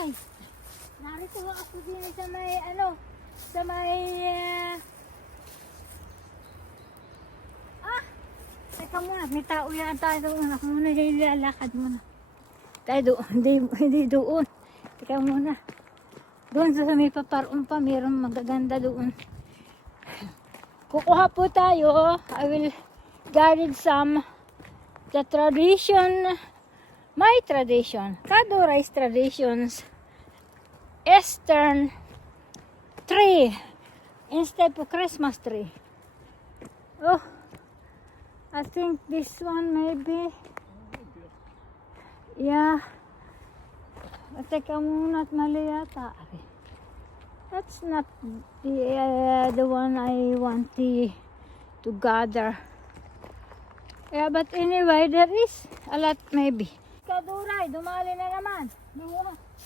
Ay, narito ako din sa may sa may teka muna, may tao yan tayo doon. Ako muna lalakad muna. Tayo doon, hindi doon. Teka muna. Doon sa may paparong pa, mayroong magaganda doon. Kukuha po tayo. I will guide some the tradition, my tradition, Cadoray's traditions, Eastern tree instead of Christmas tree. Oh, I think this one maybe. Yeah. Teka muna at mali yata. That's not the one I want to gather. Yeah, but anyway, there is a lot maybe. Kaduray, dumali na naman.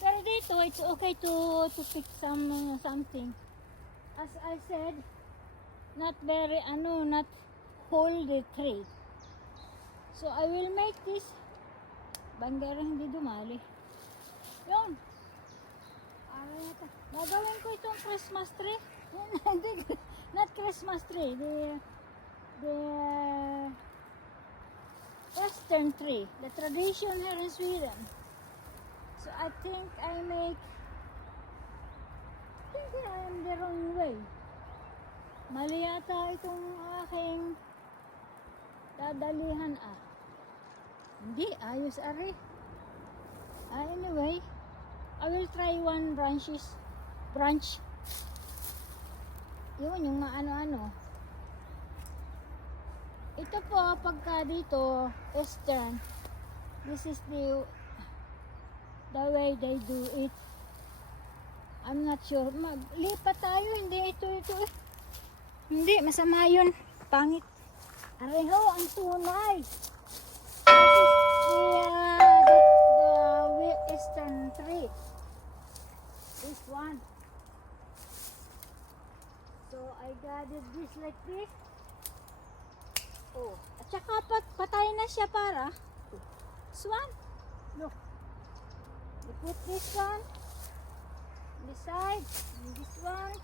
Pero dito, it's okay to pick something. As I said, not very, not hold the tree. So I will make this. Bandera hindi dumali. Yun. Gagawin ko itong Christmas tree. Not Christmas tree. The Western tree. The tradition here in Sweden. So I think I am the wrong way. Mali yata itong aking dadalihan Hindi, ayos ari. Anyway, I will try one branch. Yun, yung maano-ano. Ito po, pagka dito, Eastern, this is the way they do it. I'm not sure. Lipat tayo, hindi ito. Hindi, masama yun. Pangit. Areho, ang tunay. The Eastern tree. This one. So I gathered this like this. Oh, at saka patay na siya para. This one. Look. We put this one. This side. And this one.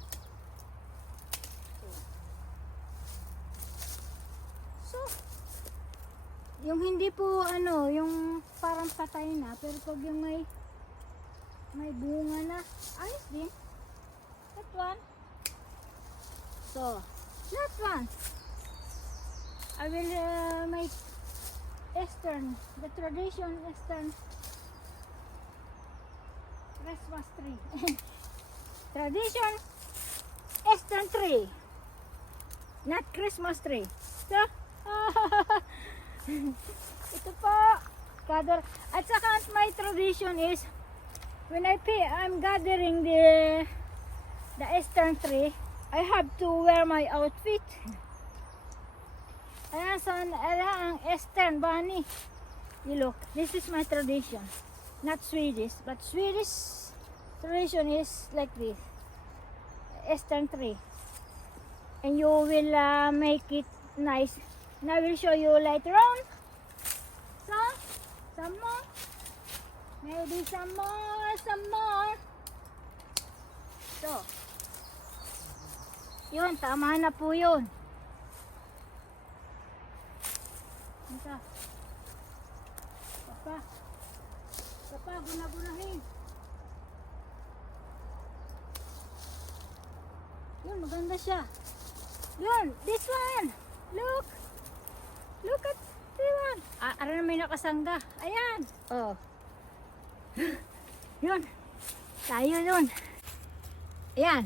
So, yung hindi po yung parang patay na, pero pag yung may bunga na, ayos din. That one. So, that one. I will make Eastern, the tradition Eastern Christmas tree. Tradition Eastern tree. Not Christmas tree. So, ito po, gather. At saka my tradition is when I'm gathering the Eastern tree, I have to wear my outfit. Ayan ang Eastern bunny. You look, this is my tradition. Not Swedish, but Swedish tradition is like this. Eastern tree. And you will make it nice. And I will show you later on. So, some more. Maybe some more. So, yun, tama na po yun. Ito. Papa, guna-gunahin. Yun, maganda siya. Yun, this one. Look at this one. Aran na may nakasangga. Ayan. Oh. Yun. Tayo yun. Ayan.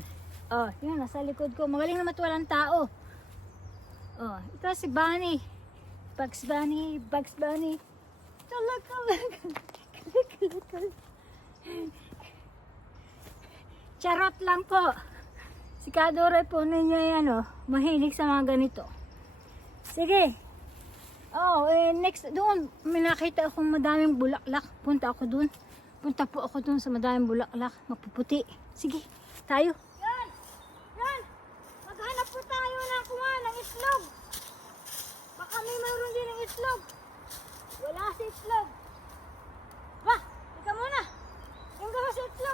Oh, yun, nasa likod ko. Magaling na matuwalang tao. Oh, ito si Bunny. Bugs Bunny. Talag. Charot lang po. Si Cadore po ninyo yan, mahilig sa mga ganito. Sige. Oh, next, doon, may nakita akong madaming bulaklak. Punta po ako doon sa madaming bulaklak. Mapuputi. Sige, tayo. Yan! Maghanap po tayo ng islog. Baka may mayroon din ng islog. Wala si islog. Ba, ika muna. Yung gawa sa islog.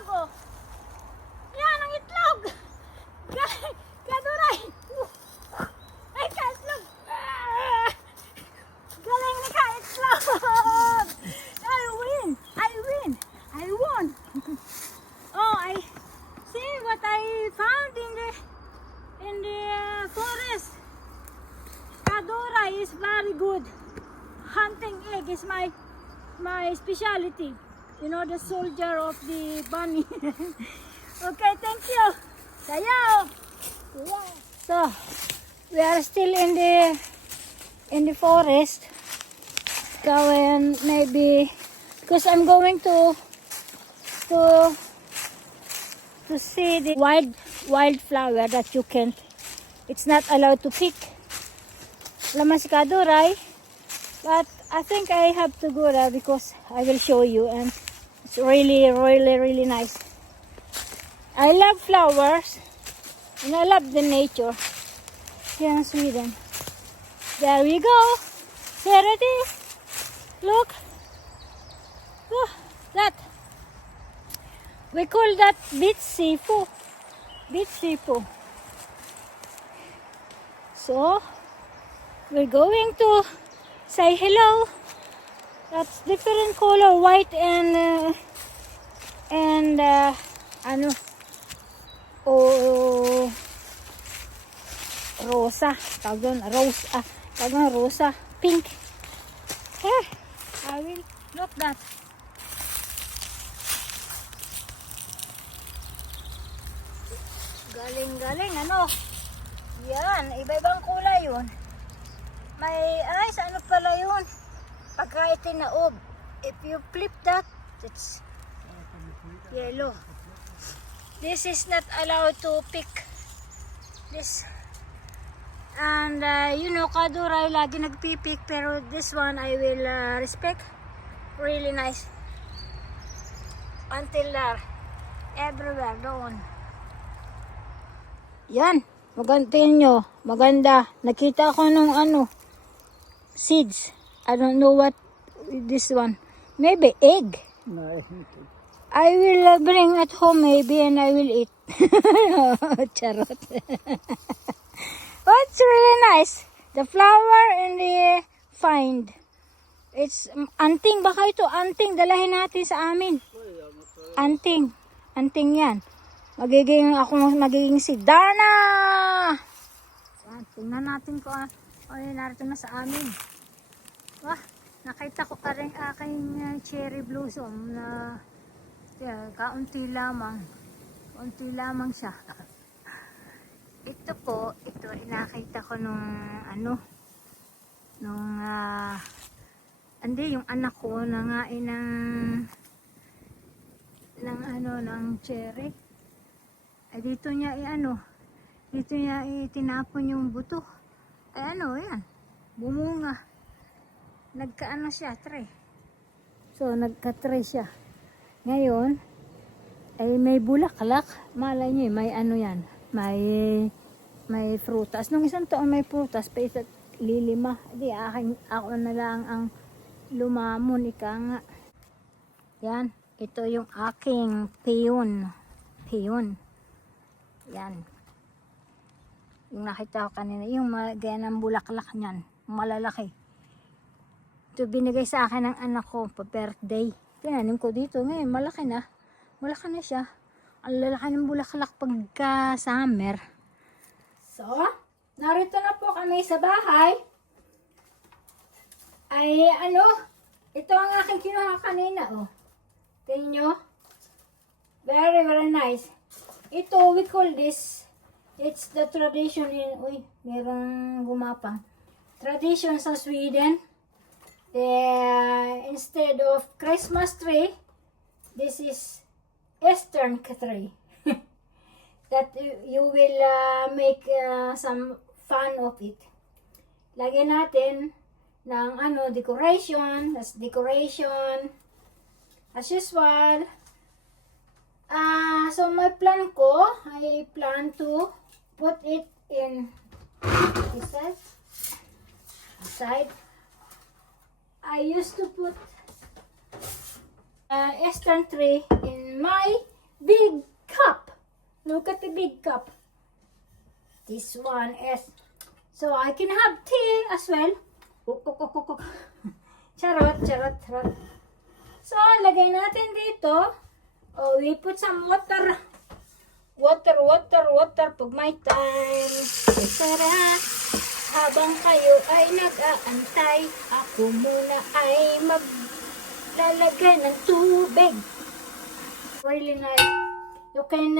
specialty. You know, the soldier of the bunny. Okay, thank you. Sayaw. So, we are still in the forest. Going maybe because I'm going to see the wildflower that you can't. It's not allowed to pick. Lamasikado, right? But I think I have to go there because I will show you, and it's really, really, really nice. I love flowers and I love the nature here in Sweden. There we go. There it is. Look. Oh, that. We call that bitsipo. Bitsipo. So, we're going to say hello. That's different color, white and ano, oh, rosa. Tawag doon, rose, tawag doon, rosa, pink. Eh, I will look that. Galing, ano? Yan, iba-ibang kulay yun. May, sa ano pala yun? Pagka itinaob. If you flip that, it's yellow. This is not allowed to pick this. And you know, kaduray lagi nagpipik, pero this one I will respect. Really nice. Until there. Everywhere doon. Yan. Magantin nyo. Maganda. Nakita ko nung seeds. I don't know what this one. Maybe egg. No, I think it. I will bring at home maybe and I will eat. Charot. But it's really nice. The flower and the find. It's anting. Baka ito anting. Dalahin natin sa amin. Anting. Anting yan. Magiging si Darna. Tingnan natin kung ano narito na sa amin. Wah, nakita ko pa rin aking cherry blossom na kaunti lamang. Kaunti lamang siya. Ito po, nakita ko nung yung anak ko nangain ng cherry. Ay dito niya tinapon yung buto. Ay yan, bumunga. Nagkaano siya, tray. So, nagka-tray siya. Ngayon, ay may bulaklak. Malay niyo, may yan. May prutas. Nung isang taon may prutas, pa isa't lilima. Di, ako na lang ang lumamon, ika nga. Yan, ito yung aking peon. Peon. Yan. Yung nakita ko kanina, yung gaya ng bulaklak niyan. Malalaki. Ito binigay sa akin ng anak ko pa birthday. Tinanim ko dito. Ngayon, malaki na. Malaki na siya. Ang lalaki ng bulaklak pagka summer. So, narito na po kami sa bahay. Ay, ito ang aking kinuha kanina, oh. Tingnan nyo. Very, very nice. Ito, we call this, it's the tradition merong gumapang. Tradition sa Sweden. Instead of Christmas tree, this is Eastern tree. That you will make some fun of it. Lagyan natin ng decoration. That's decoration. As usual. So my plan ko, I plan to put it in this side. I used to put Eastern tree in my big cup. Look at the big cup. This one is, so I can have tea as well. Charot. So, lagay natin dito. Oh, we put some water. Pag may time. Tara. Habang kayo ay nag-aantay, ako muna ay lalagyan ng tubig. Really nice. You can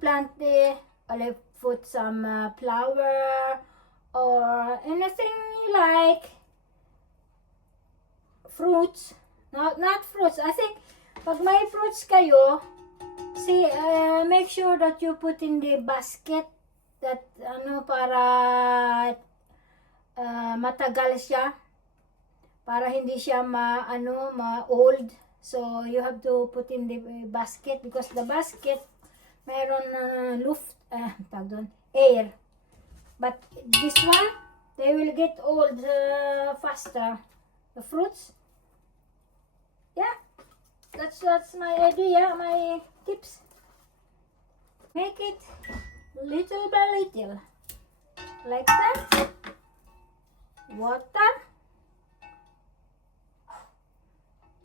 plant the put some flower or anything you like. Fruits. Not fruits. I think pag may fruits kayo, make sure that you put in the basket that para matagal siya, para hindi siya ma-old. So you have to put in the basket because the basket mayroon air. But this one, they will get old faster. The fruits. Yeah. That's my idea, my tips. Make it little by little. Like that. Water.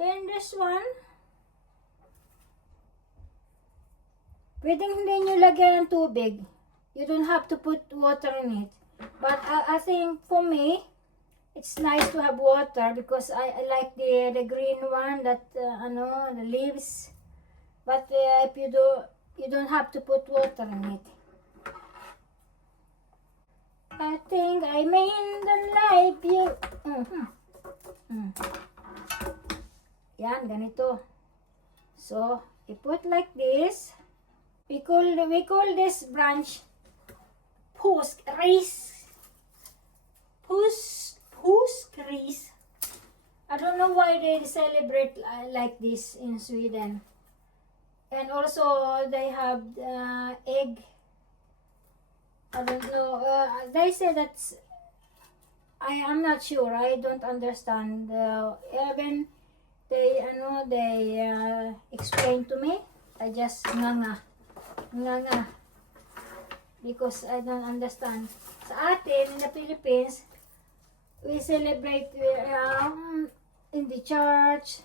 And this one, pwedeng hindi nyo lagyan ng tubig. You don't have to put water in it. But I think for me, it's nice to have water because I like the green one that the leaves. But if you don't have to put water in it. I think I made the life you. Yan, ganito. So, you put like this. We call this branch påskris. Påskris. I don't know why they celebrate like this in Sweden. And also they have egg. I don't know. They say that's. I am not sure. I don't understand. Even they explain to me. I just nga because I don't understand. Sa atin in the Philippines, we celebrate in the church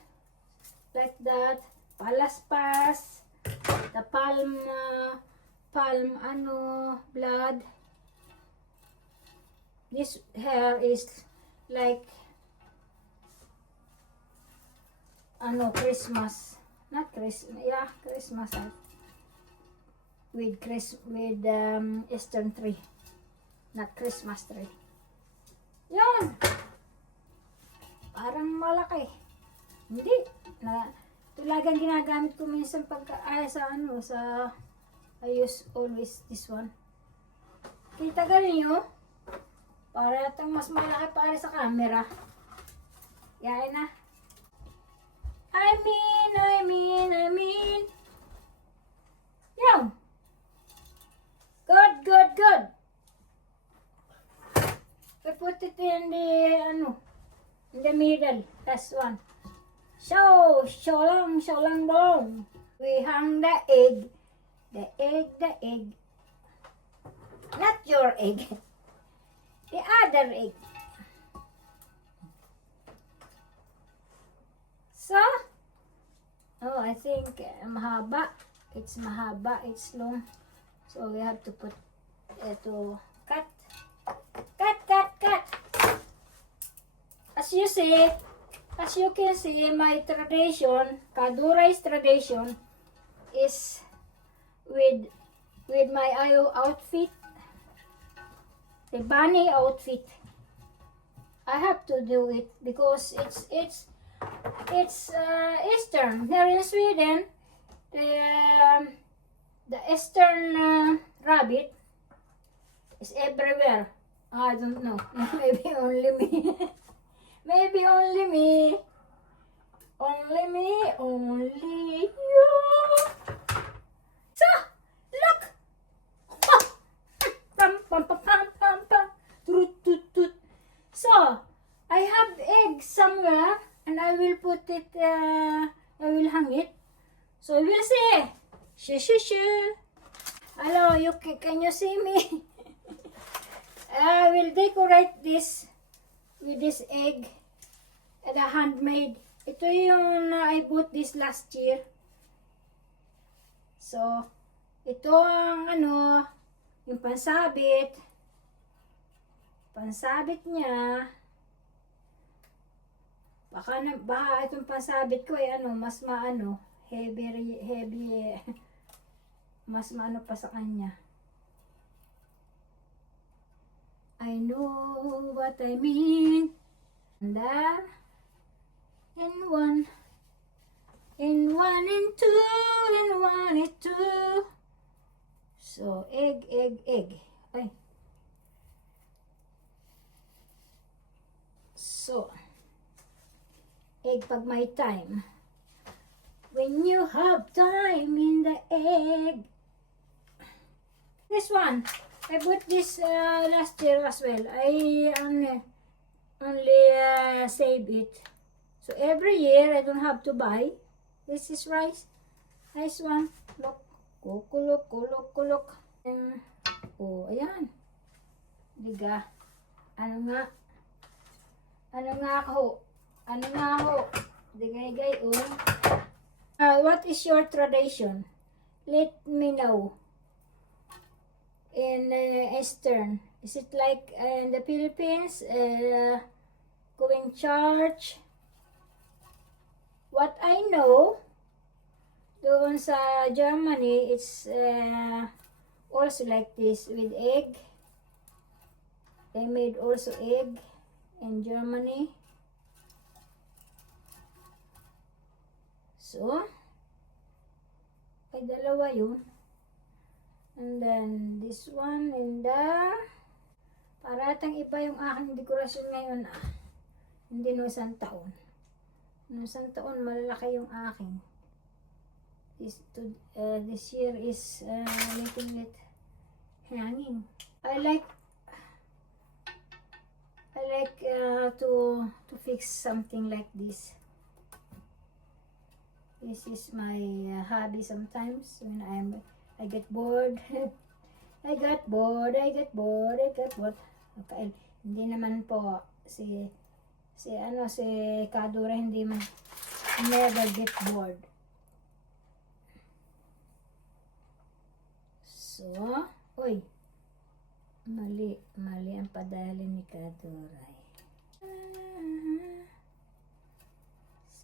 like that. Palaspas, the palm blood. This hair is like Christmas, not Christmas, yeah, Christmas with Eastern tree, not Christmas tree. Yan, parang malaki. Hindi na tulagang ginagamit ko minsan I use always this one. Kita niyo? Para itong mas malaki para sa camera. Yan na. I mean. Yan. Good. I put it in the middle. That's one. So long long. We hang the egg. The egg. Not your egg. The other egg. So, I think mahaba. It's mahaba. It's long. So we have to put to cut. As you can see, my tradition, Kaduray's tradition, is with my outfit, the bunny outfit. I have to do it because it's Eastern. Here in Sweden, the Eastern rabbit is everywhere. I don't know. Maybe only me. Maybe only me. Only you. So, look. So, I have eggs somewhere and I will put it, I will hang it. So, you will see. Shoo. Hello, can you see me? I will decorate this with this egg. The handmade. Ito yung I bought this last year. So, ito ang yung pansabit. Pansabit niya. Baka itong pasabit ko ay ano, mas maano, heavy, mas maano pa sa kanya. I know what I mean. And in one, and two, in one, and two. So, egg. Ay. So, egg pag may time. When you have time in the egg. This one, I bought this last year as well. I only save it. So every year I don't have to buy. This is rice. Nice one. Look. Kulok. Oh, ayan. Diga. Ano nga ako? Digay, oh. What is your tradition? Let me know. In Eastern, is it like in the Philippines, going church? What I know, doon sa Germany, it's also like this with egg. They made also egg in Germany. So, ay dalawa yun. And then, this one, and paratang iba yung aking dekorasyon ngayon. Hindi no isang taon. No isang taon, malalaki yung aking. This year is making it hanging. I like to fix something like this. This is my hobby sometimes when I get bored. I got bored. Okay. Hindi naman po si Kadura hindi man never get bored. So, mali ang padali ni Kaduray.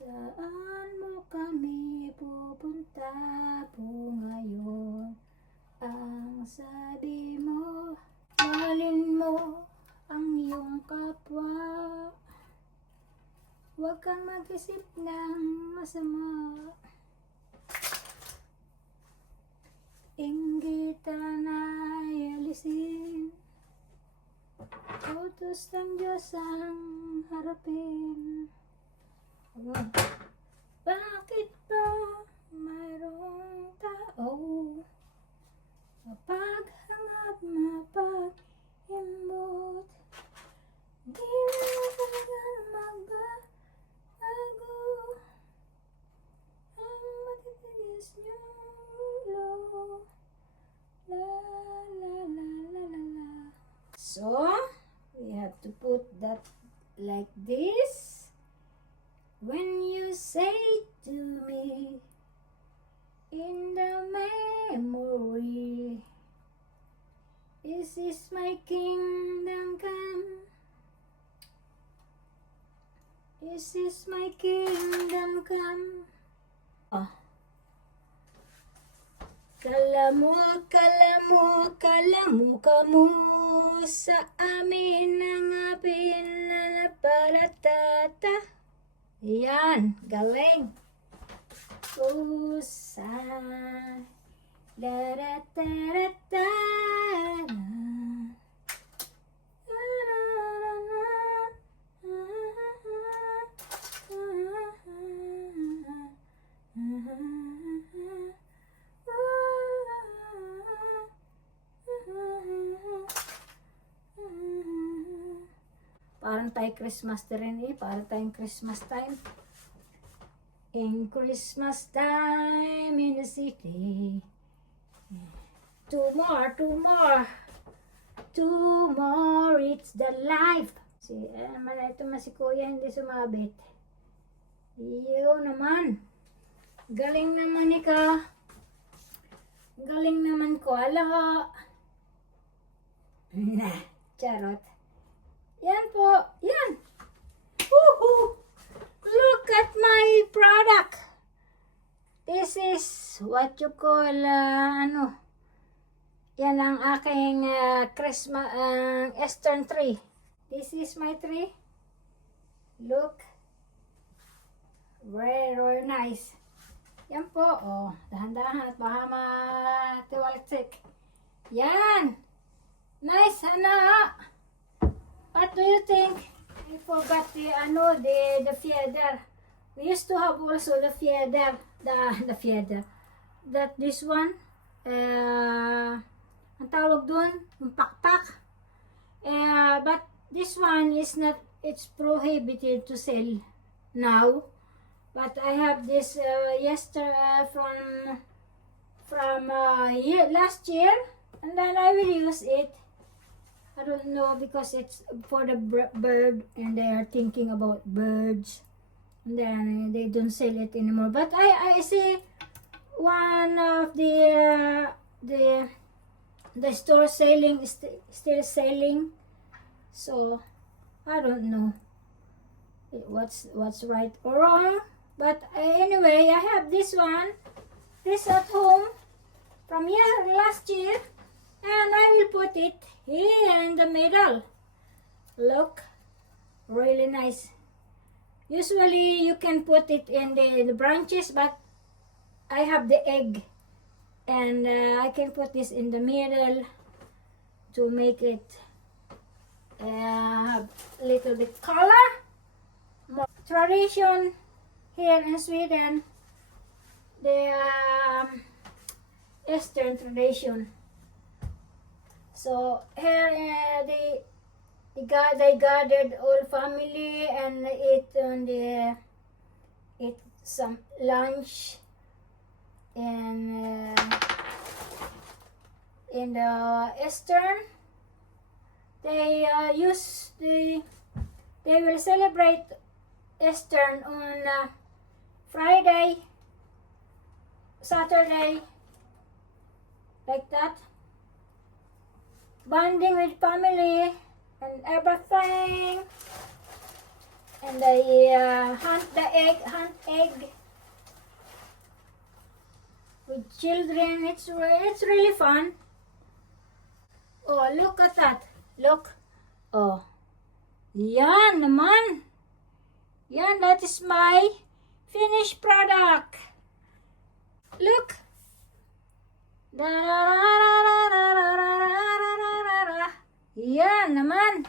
Saan mo kami pupunta po ngayon? Ang sabi mo, mahalin mo ang iyong kapwa. Huwag kang mag-isip ng masama. Inggitan ay alisin. Utos ng Diyos ang harapin. Bakit ba mayroong tao mapaghangad, mapag-imbot, di na talagang magbago ang matitigas niyong ulo. La. So, we have to put that like this. When you say to me, in the memory, is this my kingdom come? Is this my kingdom come? Oh. Kalamu sa amin ang pinapalatata. Yan, galing. Pusa, la-ra-ta-ra-ta. Parang tayo Christmas rin parang tayong Christmas time. In Christmas time in the city. Two more, it's the life. Ito si Kuya hindi sumabit. Iyo naman. Galing naman ika. Galing naman ko. Ala. Charot. Yan po. Yan. Woohoo! at my product. This is what you call, yan ang aking Christmas, Eastern tree. This is my tree. Look. Very, very nice. Yan po, oh. Dahan-dahan at baka matiwalsik. Yan. Nice, What do you think? I forgot the feather. We used to have also the feather. The feather. That this one, ang tawag dun, yung pakpak. But this one is not, it's prohibited to sell now. But I have this from last year, and then I will use it. I don't know because it's for the bird, and they are thinking about birds, and then they don't sell it anymore. But I see one of the store selling still selling, so I don't know what's right or wrong. But anyway, I have this one, this at home from last year, and I will put it here in the middle. Look, really nice. Usually you can put it in the branches, but I have the egg, and I can put this in the middle to make it have a little bit color. More tradition here in Sweden, the Eastern tradition. So here they gathered all family and eat some lunch, and in the Eastern they will celebrate Eastern on Friday, Saturday, like that. Bonding with family and everything. And they hunt egg with children. It's really fun. Oh, look at that. Look. Oh. Yan naman. Yan, that is my finished product. Look. Yan naman.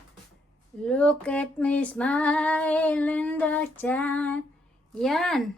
Look at me smile in the chan. Yan.